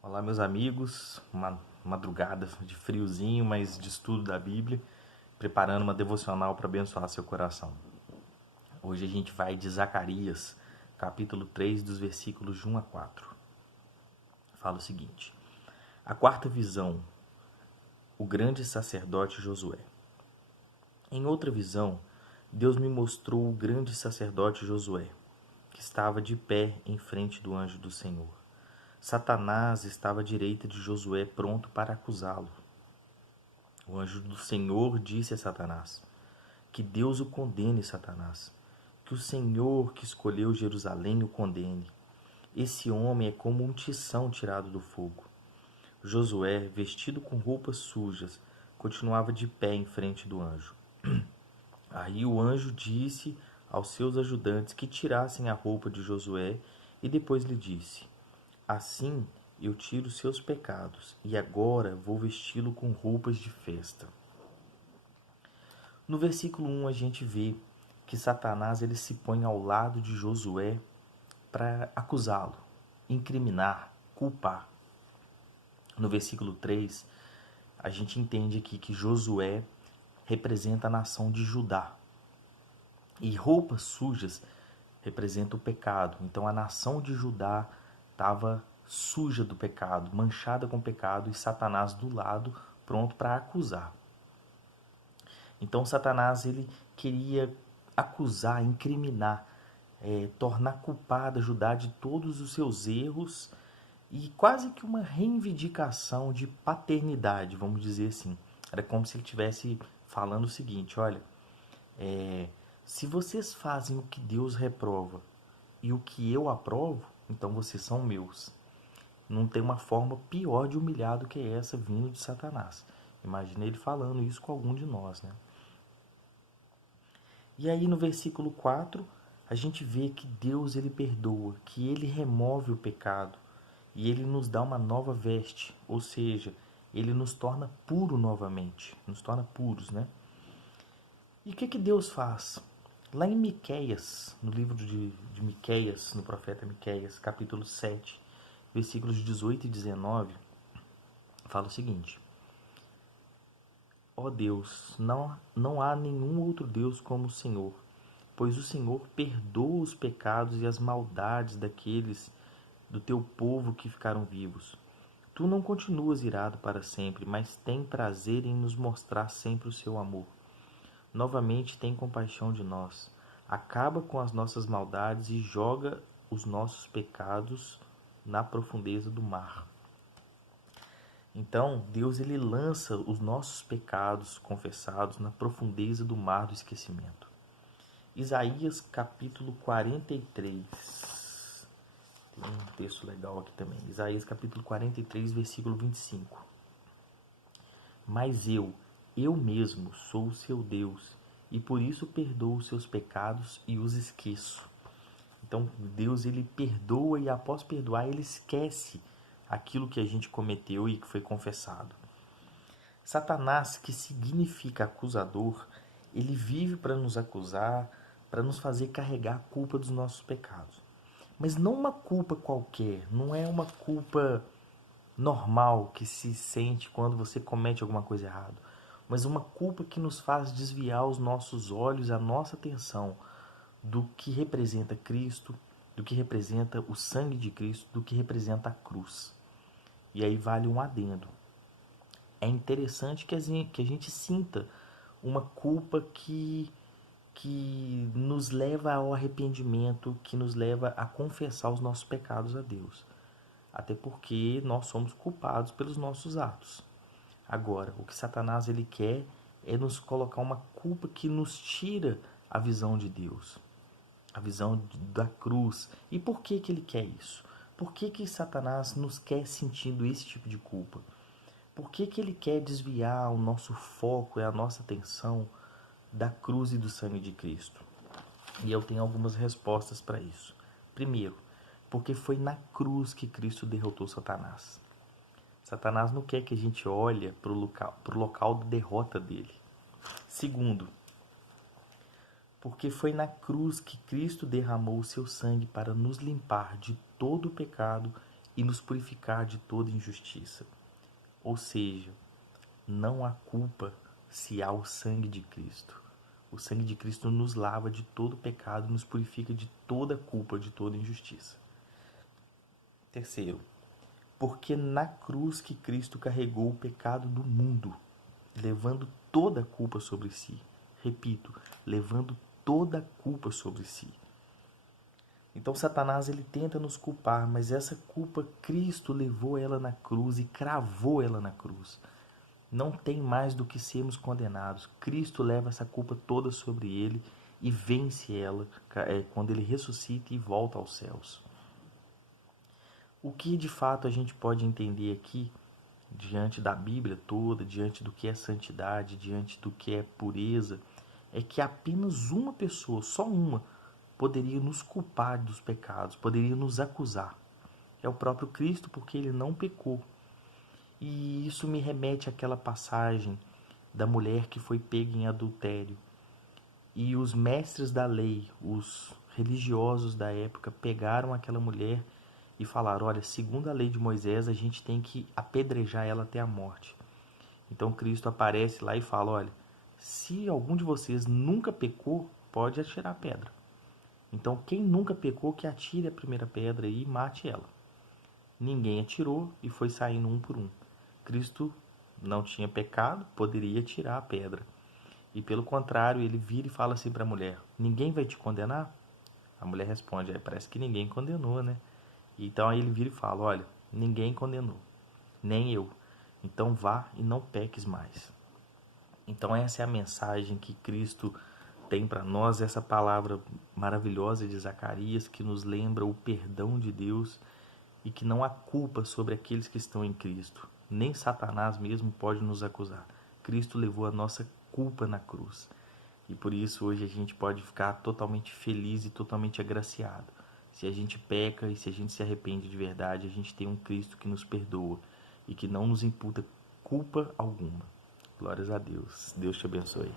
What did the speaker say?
Olá, meus amigos. Uma madrugada de friozinho, mas de estudo da Bíblia, preparando uma devocional para abençoar seu coração. Hoje a gente vai de Zacarias, capítulo 3, dos versículos de 1 a 4. Fala o seguinte: A quarta visão, o grande sacerdote Josué. Em outra visão, Deus me mostrou o grande sacerdote Josué, que estava de pé em frente do anjo do Senhor. Satanás estava à direita de Josué, pronto para acusá-lo. O anjo do Senhor disse a Satanás: Que Deus o condene, Satanás. Que o Senhor que escolheu Jerusalém o condene. Esse homem é como um tição tirado do fogo. Josué, vestido com roupas sujas, continuava de pé em frente do anjo. Aí o anjo disse aos seus ajudantes que tirassem a roupa de Josué e depois lhe disse: Assim eu tiro seus pecados e agora vou vesti-lo com roupas de festa. No versículo 1 a gente vê que Satanás ele se põe ao lado de Josué para acusá-lo, incriminar, culpar. No versículo 3, a gente entende aqui que Josué representa a nação de Judá. E roupas sujas representam o pecado. Então a nação de Judá estava suja do pecado, manchada com pecado, e Satanás do lado, pronto para acusar. Então Satanás ele queria acusar, incriminar, tornar culpada Judá de todos os seus erros e quase que uma reivindicação de paternidade, vamos dizer assim. Era como se ele estivesse falando o seguinte: olha, se vocês fazem o que Deus reprova e o que eu aprovo, então vocês são meus. Não tem uma forma pior de humilhar do que essa vindo de Satanás. Imagina ele falando isso com algum de nós, né? E aí no versículo 4, a gente vê que Deus ele perdoa, que ele remove o pecado e ele nos dá uma nova veste, ou seja, ele nos torna puro novamente, nos torna puros, né? E o que Deus faz? Lá em Miqueias, no livro de Miqueias, no profeta Miqueias, capítulo 7, versículos 18 e 19, fala o seguinte: Ó Deus, não há nenhum outro Deus como o Senhor, pois o Senhor perdoa os pecados e as maldades daqueles do teu povo que ficaram vivos. Tu não continuas irado para sempre, mas tem prazer em nos mostrar sempre o seu amor. Novamente tem compaixão de nós. Acaba com as nossas maldades e joga os nossos pecados na profundeza do mar. Então, Deus ele lança os nossos pecados confessados na profundeza do mar do esquecimento. Isaías capítulo 43. Tem um texto legal aqui também. Isaías capítulo 43, versículo 25. Mas eu mesmo sou o seu Deus, e por isso perdoo os seus pecados e os esqueço. Então, Deus ele perdoa e após perdoar, ele esquece aquilo que a gente cometeu e que foi confessado. Satanás, que significa acusador, ele vive para nos acusar, para nos fazer carregar a culpa dos nossos pecados. Mas não uma culpa qualquer, não é uma culpa normal que se sente quando você comete alguma coisa errada, mas uma culpa que nos faz desviar os nossos olhos, a nossa atenção do que representa Cristo, do que representa o sangue de Cristo, do que representa a cruz. E aí vale um adendo. É interessante que a gente sinta uma culpa que nos leva ao arrependimento, que nos leva a confessar os nossos pecados a Deus. Até porque nós somos culpados pelos nossos atos. Agora, o que Satanás ele quer é nos colocar uma culpa que nos tira a visão de Deus, a visão da cruz. E por que ele quer isso? Por que Satanás nos quer sentindo esse tipo de culpa? Por que ele quer desviar o nosso foco e a nossa atenção da cruz e do sangue de Cristo? E eu tenho algumas respostas para isso. Primeiro, porque foi na cruz que Cristo derrotou Satanás. Satanás não quer que a gente olhe para o local da derrota dele. Segundo, porque foi na cruz que Cristo derramou o seu sangue para nos limpar de todo o pecado e nos purificar de toda injustiça. Ou seja, não há culpa se há o sangue de Cristo. O sangue de Cristo nos lava de todo pecado, nos purifica de toda culpa, de toda injustiça. Terceiro, porque na cruz que Cristo carregou o pecado do mundo, levando toda a culpa sobre si. Repito, levando toda a culpa sobre si. Então Satanás ele tenta nos culpar, mas essa culpa Cristo levou ela na cruz e cravou ela na cruz. Não tem mais do que sermos condenados. Cristo leva essa culpa toda sobre ele e vence ela quando ele ressuscita e volta aos céus. O que de fato a gente pode entender aqui, diante da Bíblia toda, diante do que é santidade, diante do que é pureza, é que apenas uma pessoa, só uma, poderia nos culpar dos pecados, poderia nos acusar. É o próprio Cristo, porque ele não pecou. E isso me remete àquela passagem da mulher que foi pega em adultério. E os mestres da lei, os religiosos da época, pegaram aquela mulher e falaram: olha, segundo a lei de Moisés, a gente tem que apedrejar ela até a morte. Então Cristo aparece lá e fala: olha, se algum de vocês nunca pecou, pode atirar a pedra. Então quem nunca pecou, que atire a primeira pedra e mate ela. Ninguém atirou e foi saindo um por um. Cristo não tinha pecado, poderia tirar a pedra. E pelo contrário, ele vira e fala assim para a mulher: ninguém vai te condenar? A mulher responde: parece que ninguém condenou, né? Então aí ele vira e fala: olha, ninguém condenou, nem eu. Então vá e não peques mais. Então essa é a mensagem que Cristo tem para nós, essa palavra maravilhosa de Zacarias que nos lembra o perdão de Deus e que não há culpa sobre aqueles que estão em Cristo. Nem Satanás mesmo pode nos acusar. Cristo levou a nossa culpa na cruz. E por isso hoje a gente pode ficar totalmente feliz e totalmente agraciado. Se a gente peca e se a gente se arrepende de verdade, a gente tem um Cristo que nos perdoa e que não nos imputa culpa alguma. Glórias a Deus. Deus te abençoe.